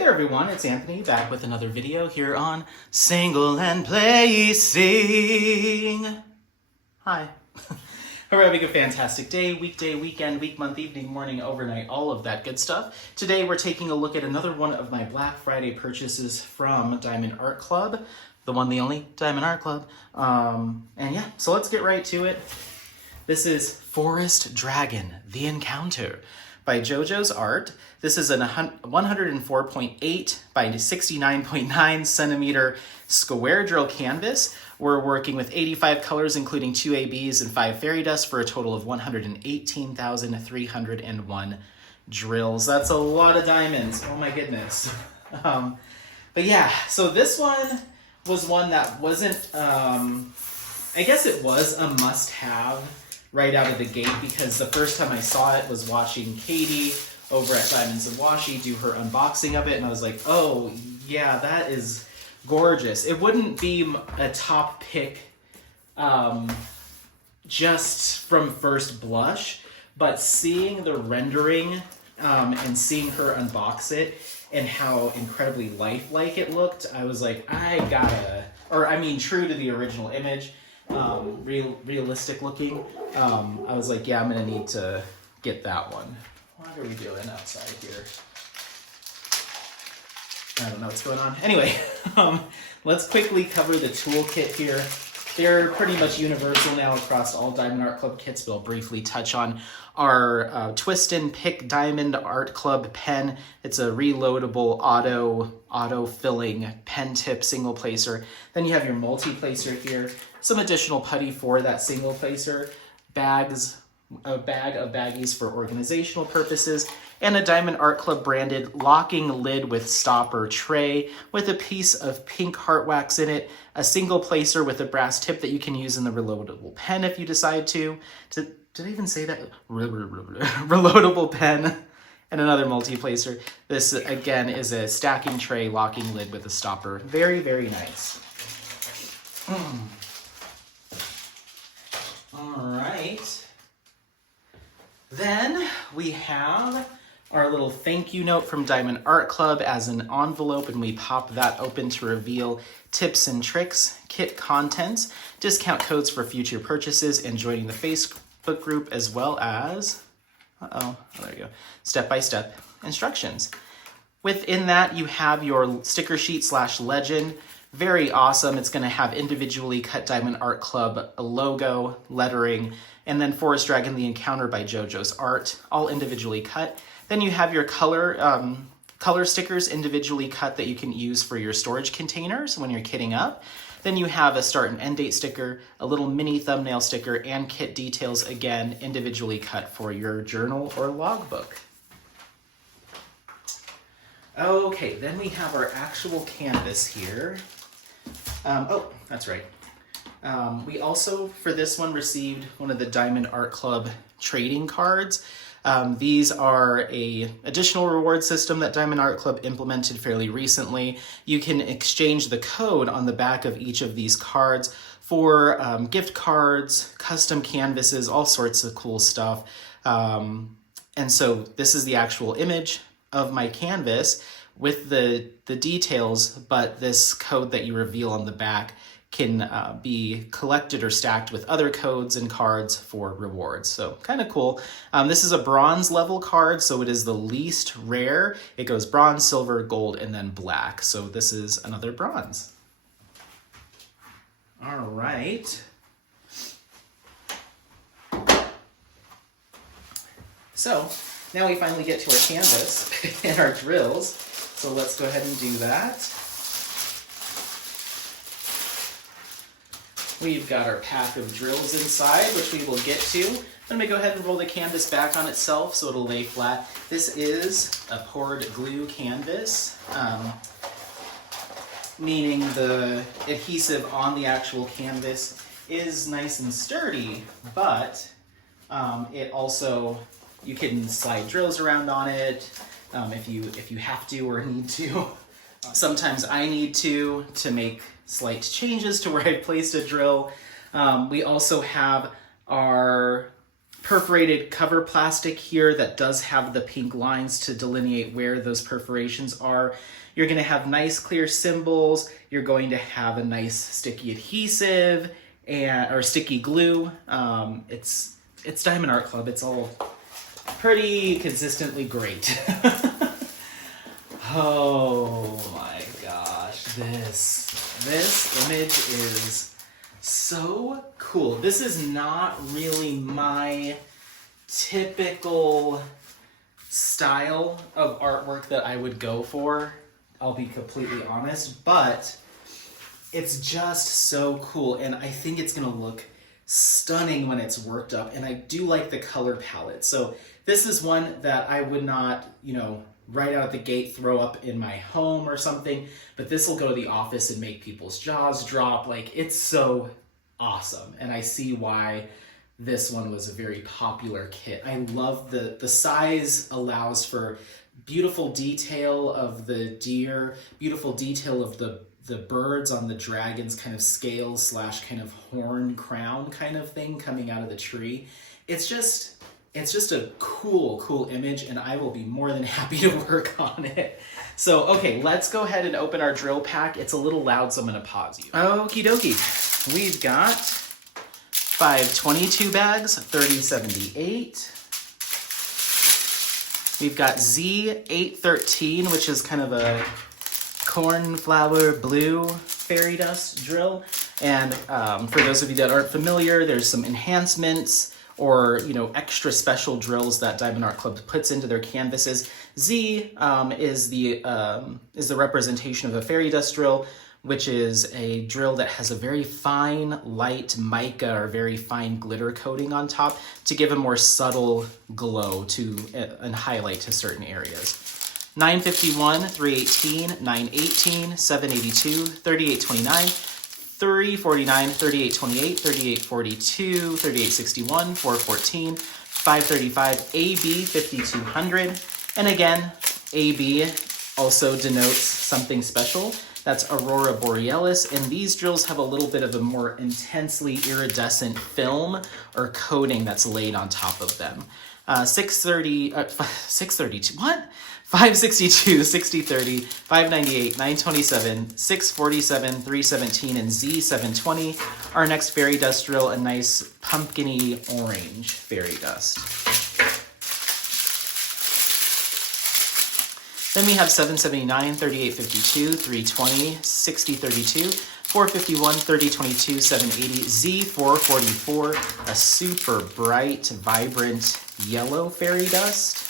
there everyone, it's Anthony back with another video here on Single and Placing. Hi. We're having a fantastic day, weekday, weekend, week, month, evening, morning, overnight, all of that good stuff. Today we're taking a look at another one of my Black Friday purchases from Diamond Art Club. The one, the only, Diamond Art Club. And yeah, so let's get right to it. This is Forest Dragon, The Encounter by JoJoes Art. This is a 104.8 by 69.9 centimeter square drill canvas. We're working with 85 colors, including 2 ABs and 5 fairy dust for a total of 118,301 drills. That's a lot of diamonds. Oh my goodness. But yeah, so this one was one that wasn't, I guess it was a must-have right out of the gate, because the first time I saw it was watching Katie over at Diamonds and Washi do her unboxing of it, and I was like, oh yeah, that is gorgeous. It wouldn't be a top pick just from first blush, but seeing the rendering and seeing her unbox it and how incredibly lifelike it looked, I was like, true to the original image, realistic looking. I was like, yeah, I'm gonna need to get that one. What are we doing outside here? I don't know what's going on. Anyway, let's quickly cover the toolkit here. They're pretty much universal now across all Diamond Art Club kits, but I'll briefly touch on our Twist and Pick Diamond Art Club pen. It's a reloadable auto filling pen tip single placer. Then you have your multi-placer here, some additional putty for that single placer, a bag of baggies for organizational purposes, and a Diamond Art Club branded locking lid with stopper tray with a piece of pink heart wax in it, a single placer with a brass tip that you can use in the reloadable pen if you decide to. Did I even say that? Reloadable pen, and another multi-placer. This, again, is a stacking tray locking lid with a stopper. Very, very nice. All right. Then we have our little thank you note from Diamond Art Club as an envelope, and we pop that open to reveal tips and tricks, kit contents, discount codes for future purchases, and joining the Facebook group, as well as, there you go, step-by-step instructions. Within that, you have your sticker sheet / legend. Very awesome. It's going to have individually cut Diamond Art Club logo, lettering, and then Forest Dragon, The Encounter by JoJoes Art, all individually cut. Then you have your color stickers individually cut that you can use for your storage containers when you're kitting up. Then you have a start and end date sticker, a little mini thumbnail sticker, and kit details, again, individually cut for your journal or logbook. Okay, then we have our actual canvas here. That's right. We also, for this one, received one of the Diamond Art Club trading cards. These are a additional reward system that Diamond Art Club implemented fairly recently. You can exchange the code on the back of each of these cards for gift cards, custom canvases, all sorts of cool stuff. And so this is the actual image of my canvas with the details, but this code that you reveal on the back can be collected or stacked with other codes and cards for rewards. So kind of cool. This is a bronze level card, so it is the least rare. It goes bronze, silver, gold, and then black. So this is another bronze. All right. So now we finally get to our canvas and our drills. So let's go ahead and do that. We've got our pack of drills inside, which we will get to. I'm going to go ahead and roll the canvas back on itself so it'll lay flat. This is a poured glue canvas, meaning the adhesive on the actual canvas is nice and sturdy, but it also, you can slide drills around on it if you have to or need to. Sometimes I need to make slight changes to where I placed a drill. We also have our perforated cover plastic here that does have the pink lines to delineate where those perforations are. You're going to have nice clear symbols. You're going to have a nice sticky adhesive or sticky glue. It's Diamond Art Club. It's all pretty consistently great. Oh my gosh, this image is so cool. This is not really my typical style of artwork that I would go for, I'll be completely honest, but it's just so cool, and I think it's gonna look stunning when it's worked up, and I do like the color palette. So this is one that I would not, right out of the gate throw up in my home or something, but this will go to the office and make people's jaws drop. Like, it's so awesome, and I see why this one was a very popular kit. I love the size allows for beautiful detail of the deer, beautiful detail of the birds on the dragon's kind of scales / kind of horn crown kind of thing coming out of the tree. It's just a cool image, and I will be more than happy to work on it. So, okay, let's go ahead and open our drill pack. It's a little loud, so I'm gonna pause you. Okie dokie. We've got 522 bags, 3078. We've got Z813, which is kind of a cornflower blue fairy dust drill. And for those of you that aren't familiar, there's some enhancements or extra special drills that Diamond Art Club puts into their canvases. Z is the representation of a fairy dust drill, which is a drill that has a very fine, light mica or very fine glitter coating on top to give a more subtle glow and highlight to certain areas. 951, 318, 918, 782, 3829, 349, 3828, 3842, 3861, 414, 535, AB 5200. And again, AB also denotes something special. That's Aurora Borealis, and these drills have a little bit of a more intensely iridescent film or coating that's laid on top of them. 632, what? 562, 6030, 598, 927, 647, 317, and Z720. Our next fairy dust drill, a nice pumpkin-y orange fairy dust. Then we have 779, 3852, 320, 6032, 451, 3022, 780, Z444, a super bright, vibrant yellow fairy dust.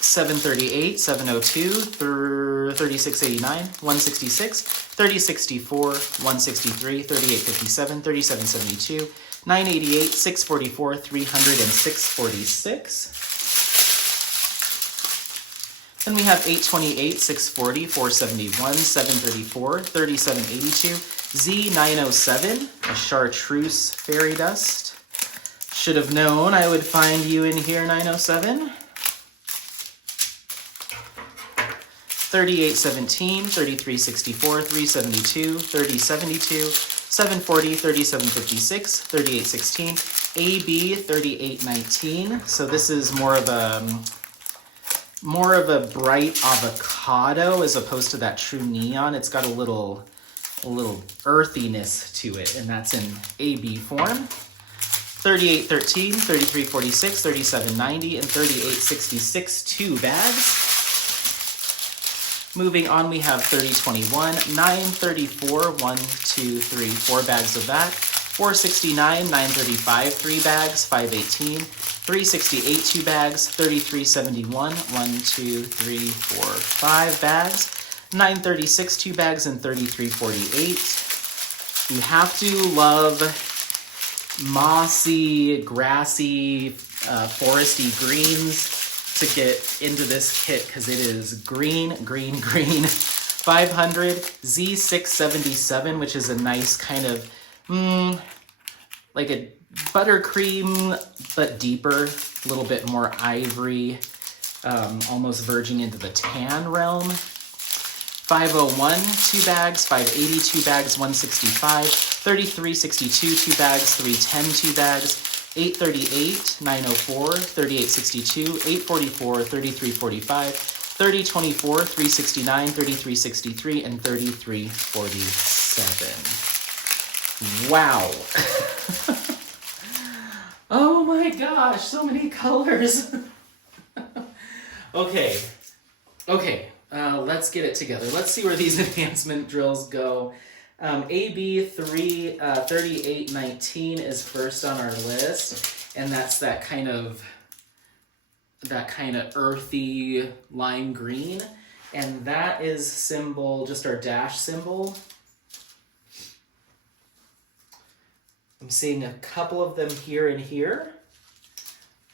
738, 702, 3689, 166, 3064, 163, 3857, 3772, 988, 644, 300, and 646. Then we have 828, 640, 471, 734, 3782, Z907, a chartreuse fairy dust. Should have known I would find you in here, 907. 3817, 3364, 372, 3072, 740, 3756, 3816, AB 3819. So this is more of a bright avocado as opposed to that true neon. It's got a little earthiness to it, and that's in AB form. 3813, 3346, 3790, and 3866, 2 bags. Moving on, we have 3021, 934, 1, 2, 3, 4 bags of that. 469, 935, 3 bags, 518, 368, 2 bags, 3371, 1, 2, 3, 4, 5 bags, 936, 2 bags, and 3348. You have to love mossy, grassy, foresty greens to get into this kit because it is green. 500, Z677, which is a nice kind of, like a buttercream, but deeper, a little bit more ivory, almost verging into the tan realm. 501, 2 bags, 580, 2 bags, 165, 3362, 2 bags. 310, 2 bags. 838, 904, 3862, 844, 3345, 3024, 369, 3363, and 3347. Wow. Oh my gosh, so many colors. Okay, let's get it together. Let's see where these enhancement drills go. AB 3819 is first on our list, and that's that kind of earthy lime green, and that is symbol, just our dash symbol. I'm seeing a couple of them here and here,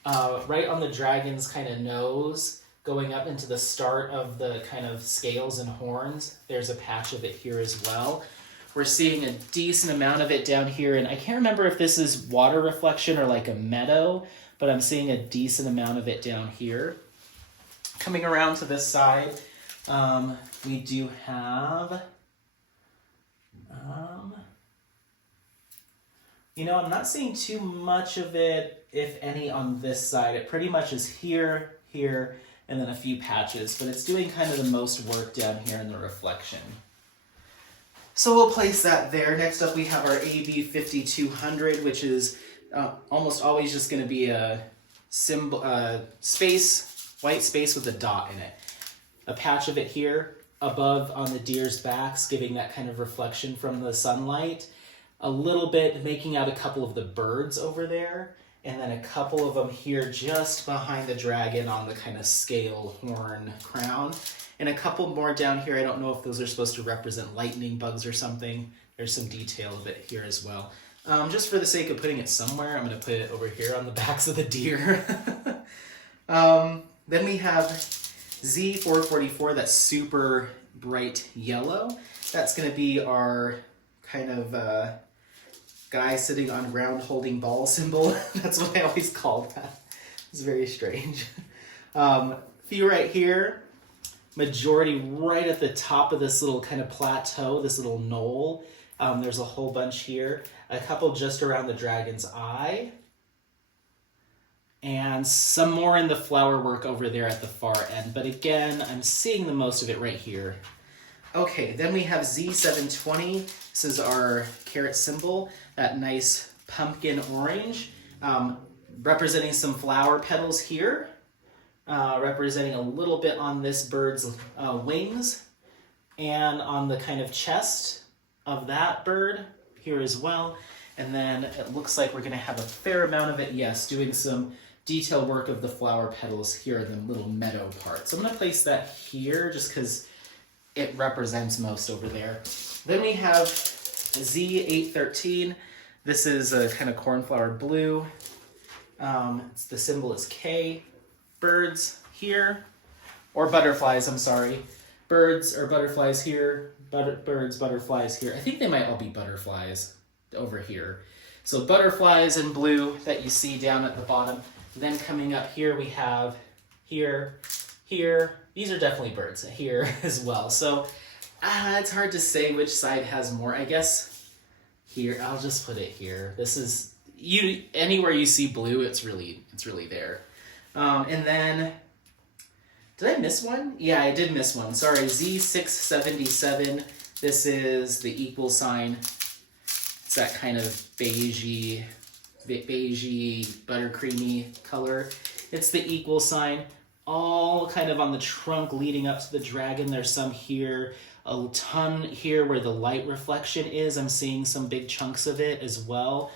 right on the dragon's kind of nose, going up into the start of the kind of scales and horns. There's a patch of it here as well. We're seeing a decent amount of it down here, and I can't remember if this is water reflection or like a meadow, but I'm seeing a decent amount of it down here. Coming around to this side, we do have, I'm not seeing too much of it, if any, on this side. It pretty much is here, here, and then a few patches, but it's doing kind of the most work down here in the reflection. So we'll place that there. Next up we have our AB 5200, which is almost always just going to be a symbol, space, white space with a dot in it. A patch of it here above on the deer's backs, giving that kind of reflection from the sunlight. A little bit making out a couple of the birds over there, and then a couple of them here just behind the dragon on the kind of scale horn crown. And a couple more down here. I don't know if those are supposed to represent lightning bugs or something. There's some detail of it here as well. Just for the sake of putting it somewhere, I'm going to put it over here on the backs of the deer. Then we have Z444, that's super bright yellow. That's going to be our kind of guy sitting on ground holding ball symbol. That's what I always called that. It's very strange. Few right here. Majority right at the top of this little kind of plateau, this little knoll. There's a whole bunch here. A couple just around the dragon's eye. And some more in the flower work over there at the far end. But again, I'm seeing the most of it right here. Okay, then we have Z720. This is our carrot symbol, that nice pumpkin orange, representing some flower petals here. Representing a little bit on this bird's wings, and on the kind of chest of that bird here as well. And then it looks like we're going to have a fair amount of it, yes, doing some detail work of the flower petals here in the little meadow part. So I'm going to place that here just because it represents most over there. Then we have Z813. This is a kind of cornflower blue. The symbol is K. Birds here, or butterflies, I'm sorry. Birds or butterflies here, birds, butterflies here. I think they might all be butterflies over here. So butterflies in blue that you see down at the bottom. Then coming up here we have here. These are definitely birds here as well. So it's hard to say which side has more. I guess here, I'll just put it here. This is, anywhere you see blue, it's really there. And then, did I miss one? Yeah, I did miss one. Sorry, Z677. This is the equal sign. It's that kind of beigey, buttercreamy color. It's the equal sign. All kind of on the trunk leading up to the dragon. There's some here, a ton here where the light reflection is. I'm seeing some big chunks of it as well.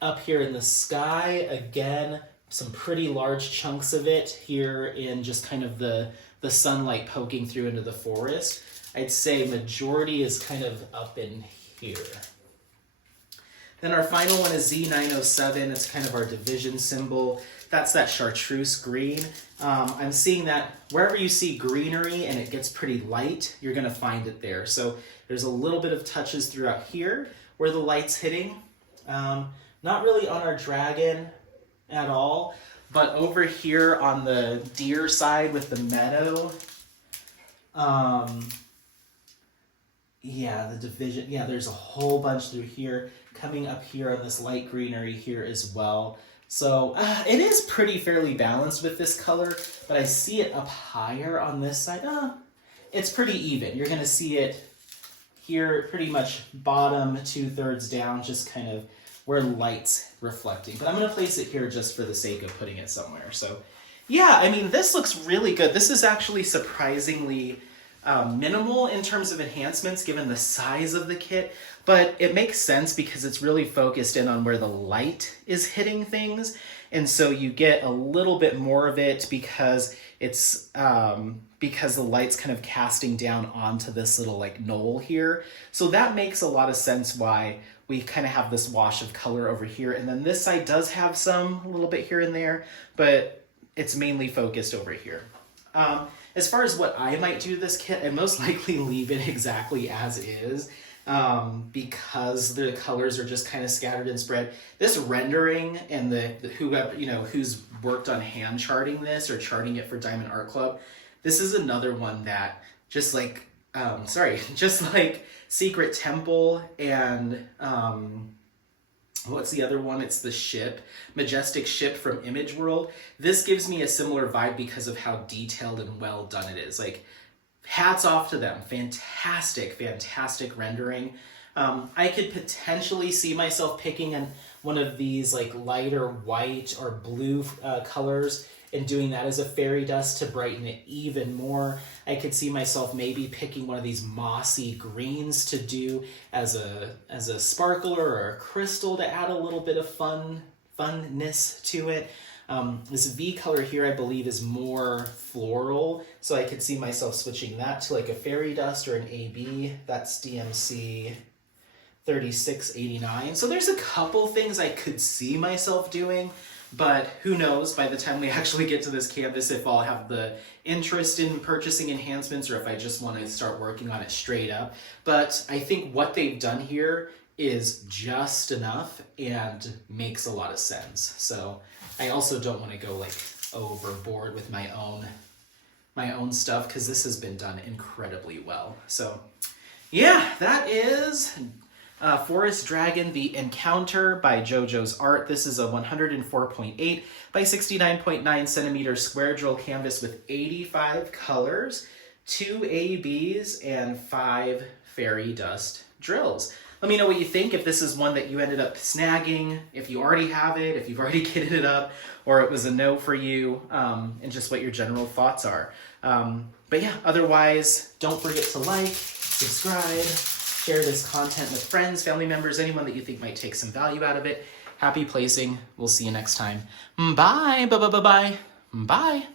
Up here in the sky, again, some pretty large chunks of it here in just kind of the sunlight poking through into the forest. I'd say majority is kind of up in here. Then our final one is Z907. It's kind of our division symbol. That's that chartreuse green. I'm seeing that wherever you see greenery and it gets pretty light, you're going to find it there. So there's a little bit of touches throughout here where the light's hitting. Not really on our dragon at all, but over here on the deer side with the meadow, the division, there's a whole bunch through here. coming up here on this light greenery here as well. So it is pretty fairly balanced with this color, but I see it up higher on this side. It's pretty even. You're gonna see it here pretty much bottom 2/3 down, just kind of where light's reflecting. But I'm gonna place it here just for the sake of putting it somewhere. So yeah, I mean, this looks really good. This is actually surprisingly minimal in terms of enhancements given the size of the kit, but it makes sense because it's really focused in on where the light is hitting things. And so you get a little bit more of it because it's because the light's kind of casting down onto this little like knoll here. So that makes a lot of sense why we kind of have this wash of color over here. And then this side does have some, a little bit here and there, but it's mainly focused over here. As far as what I might do to this kit, I'd most likely leave it exactly as is because the colors are just kind of scattered and spread. This rendering and the whoever, you know, who's worked on hand charting this or charting it for Diamond Art Club, this is another one that just like, just like Secret Temple and what's the other one? It's the ship, Majestic Ship from Image World. This gives me a similar vibe because of how detailed and well done it is. Like, hats off to them. Fantastic, fantastic rendering. I could potentially see myself picking one of these like lighter white or blue colors and doing that as a fairy dust to brighten it even more. I could see myself maybe picking one of these mossy greens to do as a sparkler or a crystal to add a little bit of funness to it. This V color here, I believe, is more floral, so I could see myself switching that to like a fairy dust or an AB. That's DMC 3689. So there's a couple things I could see myself doing, but who knows by the time we actually get to this canvas if I'll have the interest in purchasing enhancements or if I just want to start working on it straight up. But I think what they've done here is just enough and makes a lot of sense. So I also don't want to go like overboard with my own stuff because this has been done incredibly well. So yeah, that is Forest Dragon, The Encounter by JoJoes Art. This is a 104.8 by 69.9 centimeter square drill canvas with 85 colors, 2 ABs, and 5 fairy dust drills. Let me know what you think, if this is one that you ended up snagging, if you already have it, if you've already kitted it up, or it was a no for you, and just what your general thoughts are. But yeah, otherwise, don't forget to like, subscribe, share this content with friends, family members, anyone that you think might take some value out of it. Happy placing. We'll see you next time. Bye. Bye. Bye. Bye. Bye.